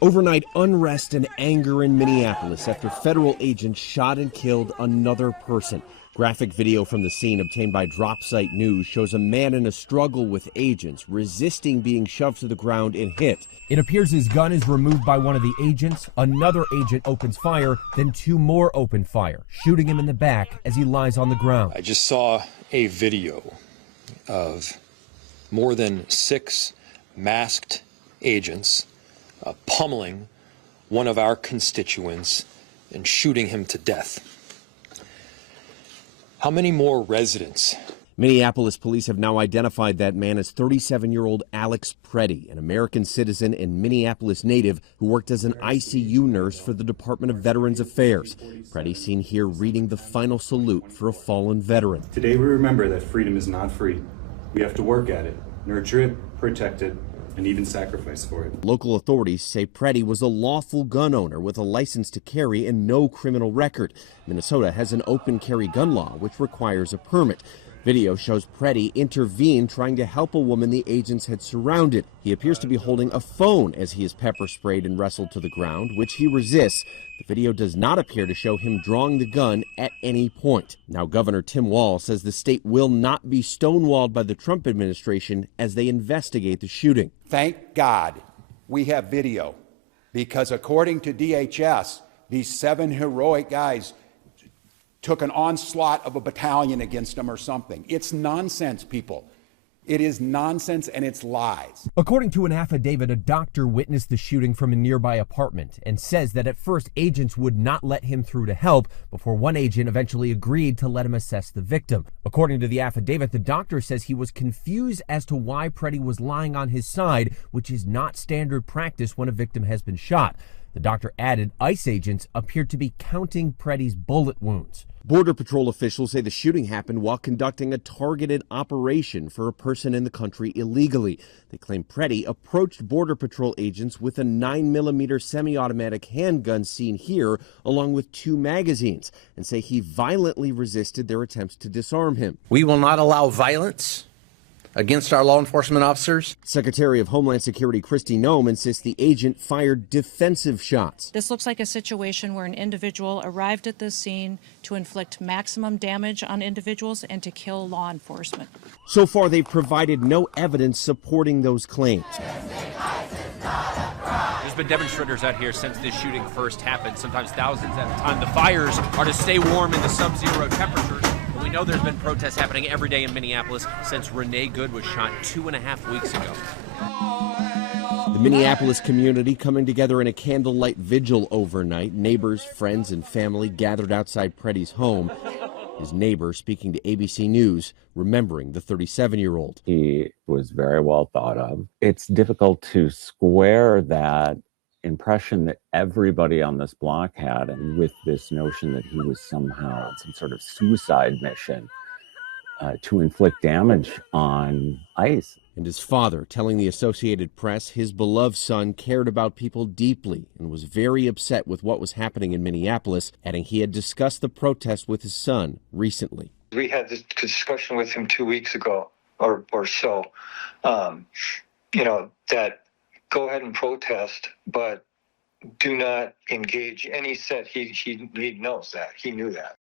Overnight unrest and anger in Minneapolis after federal agents shot and killed another person. Graphic video from the scene obtained by DropSite News shows a man in a struggle with agents, resisting being shoved to the ground and hit. It appears his gun is removed by one of the agents. Another agent opens fire, then two more open fire, shooting him in the back as he lies on the ground. I just saw a video of more than 6 masked agents pummeling one of our constituents and shooting him to death. How many more residents? Minneapolis police have now identified that man as 37-year-old Alex Pretti, an American citizen and Minneapolis native who worked as an ICU nurse for the Department of Veterans Affairs. Pretti seen here reading the final salute for a fallen veteran. Today we remember that freedom is not free. We have to work at it, nurture it, protect it, and even sacrifice for it. Local authorities say Pretti was a lawful gun owner with a license to carry and no criminal record. Minnesota has an open carry gun law which requires a permit. Video shows Pretti intervened trying to help a woman the agents had surrounded. He appears to be holding a phone as he is pepper sprayed and wrestled to the ground, which he resists. The video does not appear to show him drawing the gun at any point. Now, Governor Tim Walz says the state will not be stonewalled by the Trump administration as they investigate the shooting. Thank God we have video, because according to DHS, these 7 heroic guys took an onslaught of a battalion against them or something. It's nonsense, people. It is nonsense and it's lies. According to an affidavit, a doctor witnessed the shooting from a nearby apartment and says that at first agents would not let him through to help before one agent eventually agreed to let him assess the victim. According to the affidavit, the doctor says he was confused as to why Pretti was lying on his side, which is not standard practice when a victim has been shot. The doctor added ICE agents appeared to be counting Pretti's bullet wounds. Border Patrol officials say the shooting happened while conducting a targeted operation for a person in the country illegally. They claim Pretti approached Border Patrol agents with a 9mm semi-automatic handgun seen here, along with 2 magazines, and say he violently resisted their attempts to disarm him. We will not allow violence against our law enforcement officers. Secretary of Homeland Security Kristi Noem insists the agent fired defensive shots. This looks like a situation where an individual arrived at this scene to inflict maximum damage on individuals and to kill law enforcement. So far, they've provided no evidence supporting those claims. There's been demonstrators out here since this shooting first happened, sometimes thousands at a time. The fires are to stay warm in the sub-zero temperatures. We know there's been protests happening every day in Minneapolis since Renee Good was shot 2.5 weeks ago. The Minneapolis community coming together in a candlelight vigil overnight. Neighbors, friends, and family gathered outside Pretti's home. His neighbor speaking to ABC News, remembering the 37-year-old. He was very well thought of. It's difficult to square that impression that everybody on this block had, and with this notion that he was somehow some sort of suicide mission to inflict damage on ICE. And his father telling the Associated Press his beloved son cared about people deeply and was very upset with what was happening in Minneapolis, adding he had discussed the protest with his son recently. We had this discussion with him 2 weeks ago or so, that go ahead and protest, but do not engage any set. He knows that. He knew that.